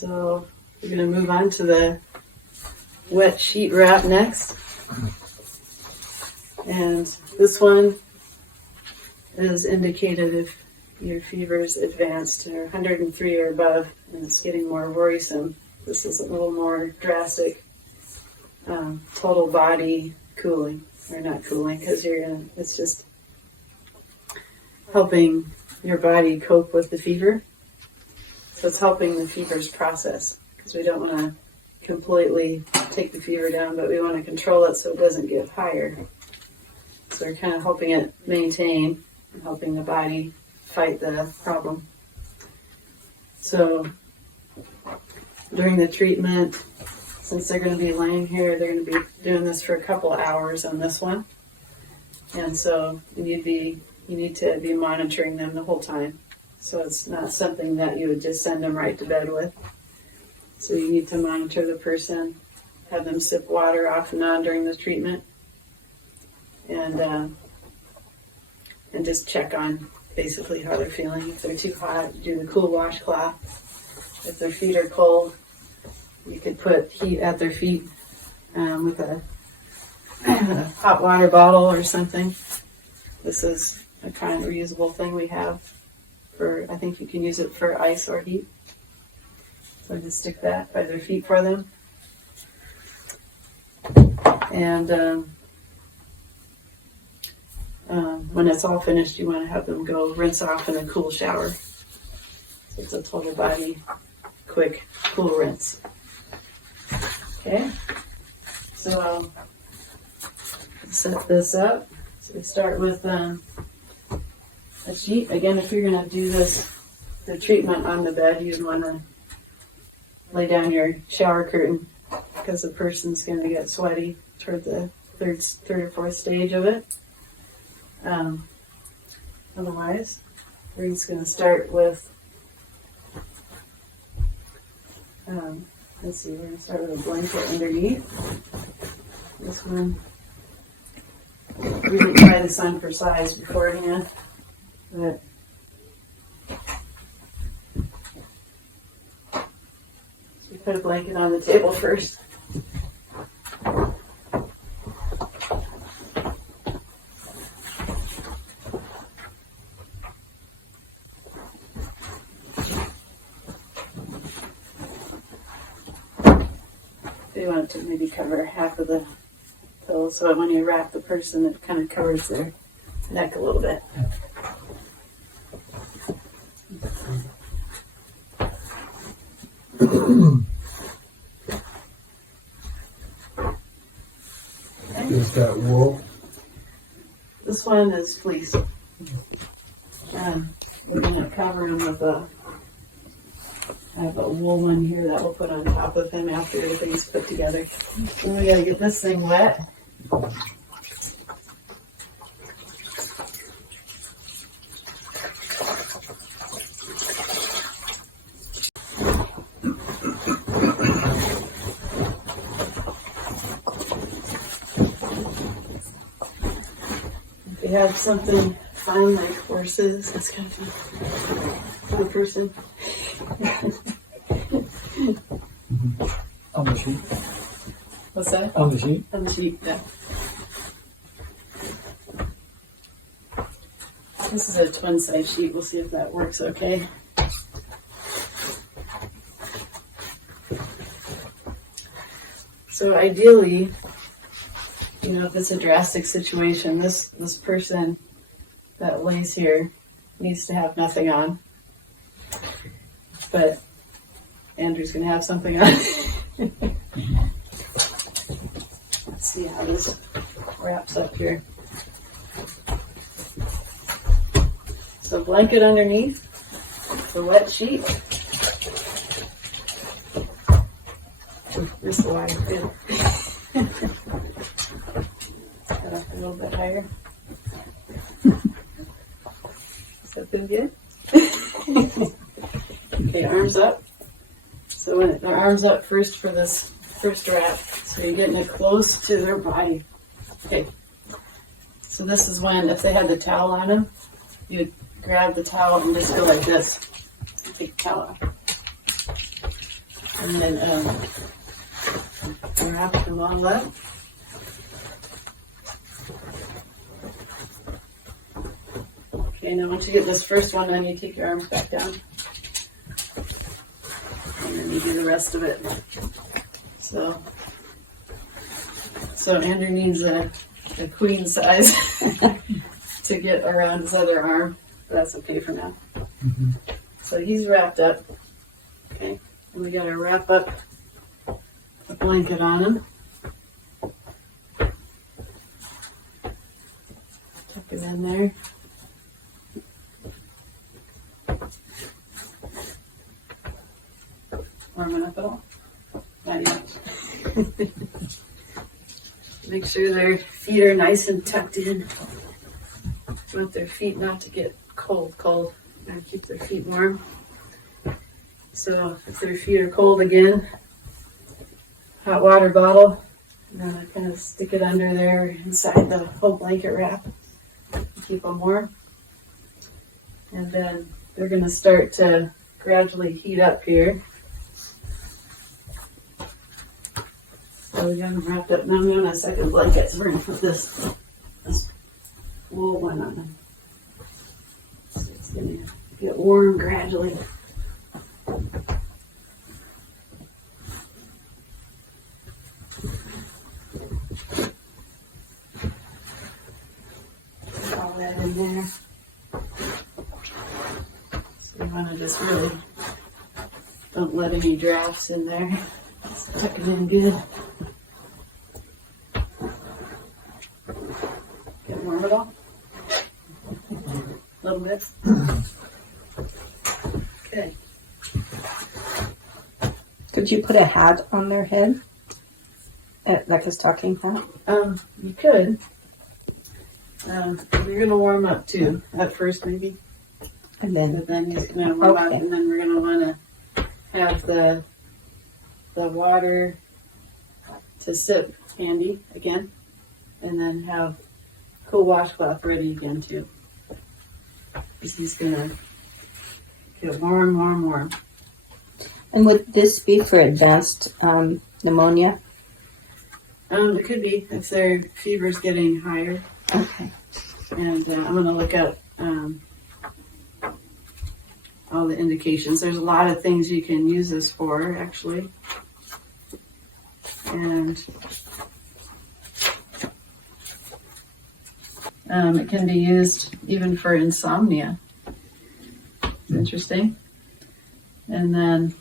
So we're going to move on to the wet sheet wrap next. And this one is indicated if your fever is advanced to 103 or above and it's getting more worrisome. This is a little more drastic total body cooling, or not cooling, because it's just helping your body cope with the fever. So it's helping the fever's process, because we don't want to completely take the fever down, but we want to control it so it doesn't get higher. So we're kind of helping it maintain and helping the body fight the problem. So during the treatment, since they're going to be laying here, they're going to be doing this for a couple hours on this one. And so you need to be monitoring them the whole time. So it's not something that you would just send them right to bed with. So you need to monitor the person, have them sip water off and on during the treatment, and just check on basically how they're feeling. If they're too hot, do the cool washcloth. If their feet are cold, you could put heat at their feet with a hot water bottle or something. This is a kind of reusable thing we have for, I think you can use it for ice or heat. So just stick that by their feet for them. And when it's all finished, you want to have them go rinse off in a cool shower. So it's a total body, quick, cool rinse. Okay, so I'll set this up. So we start with a sheet. Again, if you're going to do the treatment on the bed, you'd want to lay down your shower curtain, because the person's going to get sweaty toward the third or fourth stage of it. Otherwise, we're just going to start with, let's see, we're going to start with a blanket underneath. This one, we didn't try this on for size beforehand, but so we put a blanket on the table first. You want to maybe cover half of the pillow, so when you wrap the person, it kind of covers their neck a little bit. Is that wool? This one is fleece. We're going to cover him with I have a wool one here that we'll put on top of him after everything's put together. Then we got to get this thing wet. If you have something fine like horses, it's kind of for the person. On the sheet. What's that? On the sheet. On the sheet, yeah. This is a twin size sheet. We'll see if that works okay. So ideally, if it's a drastic situation, this person that lays here needs to have nothing on. But Andrew's going to have something on. Let's see how this wraps up here. So blanket underneath, the wet sheet. This is the wire fit. Set up a little bit higher. Something good? Okay, arms up. So when their arms up first for this first wrap, so you're getting it close to their body. Okay. So this is when, if they had the towel on them, you would grab the towel and just go like this. Take the towel off. And then wrap them all up. Okay, now once you get this first one, then you take your arms back down. And then you do the rest of it. So Andrew needs a queen size to get around his other arm. But that's okay for now. Mm-hmm. So he's wrapped up. Okay, and we gotta wrap up a blanket on him. Tuck him in there. Warming up at all? Not yet. Make sure their feet are nice and tucked in. Want their feet not to get cold. Gotta keep their feet warm. So if their feet are cold again, hot water bottle, and then I kind of stick it under there inside the whole blanket wrap to keep them warm. And then they're going to start to gradually heat up here. So we got them wrapped up. Now I'm on a second blanket, so we're going to put this wool one on them. So it's going to get warm gradually. All that in there. So you want to just really don't let any drafts in there. Just tuck it in good. Get warm at all? A little bit. Okay. Could you put a hat on their head? Like a stocking hat? You could. You're gonna warm up too at first, maybe, And then, but then he's gonna warm up, and then we're gonna want to have the water to sip handy again, and then have cool washcloth ready again too, because he's gonna get warm. and would this be for advanced pneumonia? It could be if their fever's getting higher. Okay. And I'm going to look up all the indications. There's a lot of things you can use this for, actually. And it can be used even for insomnia. It's interesting. And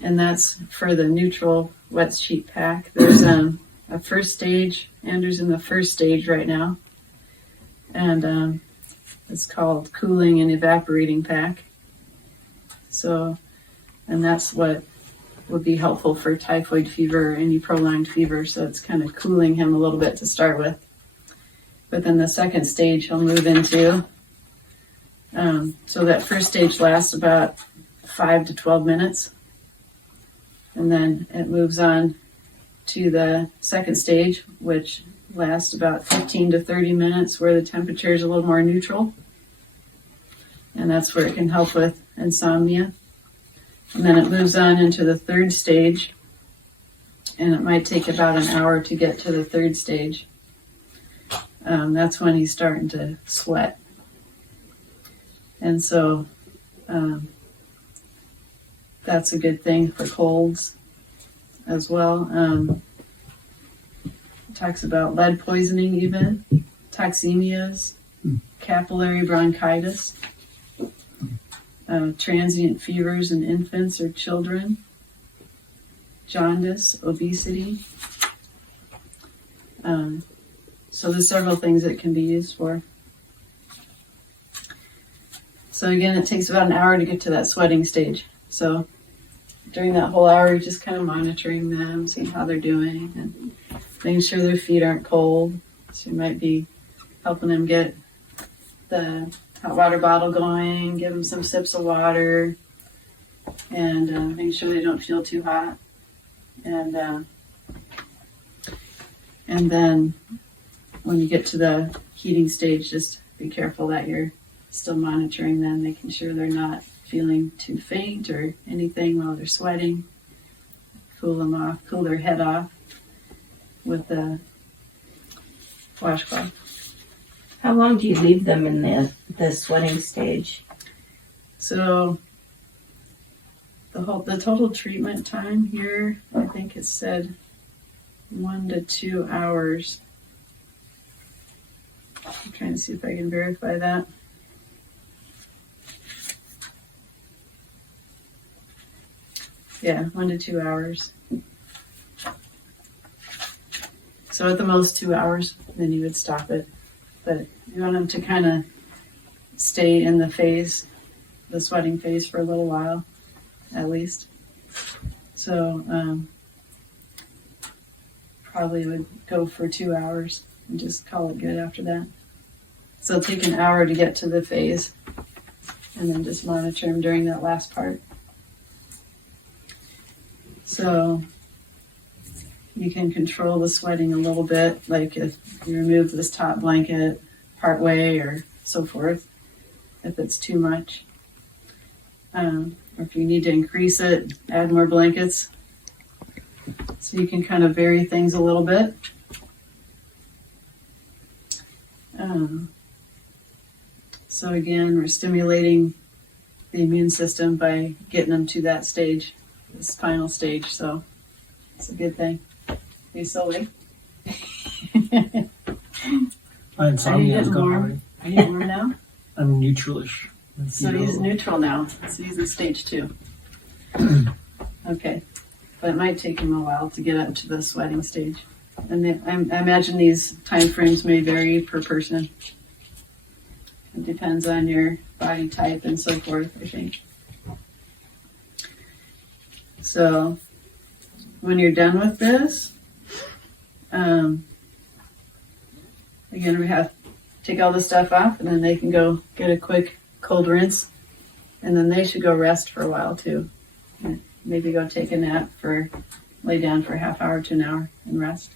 that's for the neutral wet sheet pack. There's a first stage. Andrew's in the first stage right now. And it's called cooling and evaporating pack. So, and that's what would be helpful for typhoid fever or any prolonged fever. So it's kind of cooling him a little bit to start with. But then the second stage he'll move into. So that first stage lasts about 5 to 12 minutes. And then it moves on to the second stage, which lasts about 15 to 30 minutes, where the temperature is a little more neutral. And that's where it can help with insomnia. And then it moves on into the third stage, and it might take about an hour to get to the third stage. That's when he's starting to sweat. And so that's a good thing for colds as well. It talks about lead poisoning even, toxemias, capillary bronchitis, transient fevers in infants or children, jaundice, obesity. So there's several things it can be used for. So again, it takes about an hour to get to that sweating stage. So during that whole hour, you're just kind of monitoring them, seeing how they're doing, and making sure their feet aren't cold. So you might be helping them get the hot water bottle going, give them some sips of water, and making sure they don't feel too hot. And then when you get to the heating stage, just be careful that you're still monitoring them, making sure they're not feeling too faint or anything while they're sweating. cool them off, cool their head off with the washcloth. How long do you leave them in the sweating stage? So the total treatment time here, I think it said 1 to 2 hours. I'm trying to see if I can verify that. Yeah, 1 to 2 hours. So at the most 2 hours, then you would stop it. But you want them to kind of stay in the phase, the sweating phase, for a little while, at least. So probably would go for 2 hours and just call it good after that. So take an hour to get to the phase, and then just monitor them during that last part. So you can control the sweating a little bit, like if you remove this top blanket part way or so forth, if it's too much. Or if you need to increase it, add more blankets. So you can kind of vary things a little bit. So again, we're stimulating the immune system by getting them to that stage, this final stage. So it's a good thing. Are you still awake? My insomnia has gone away. Are you warm now? I'm neutralish. So he's neutral now. So he's in stage 2. Okay. But it might take him a while to get up to the sweating stage. And I imagine these time frames may vary per person. It depends on your body type and so forth, I think. So when you're done with this, again, we have to take all the stuff off, and then they can go get a quick cold rinse, and then they should go rest for a while too. Maybe go take a nap lay down for a half hour to an hour and rest.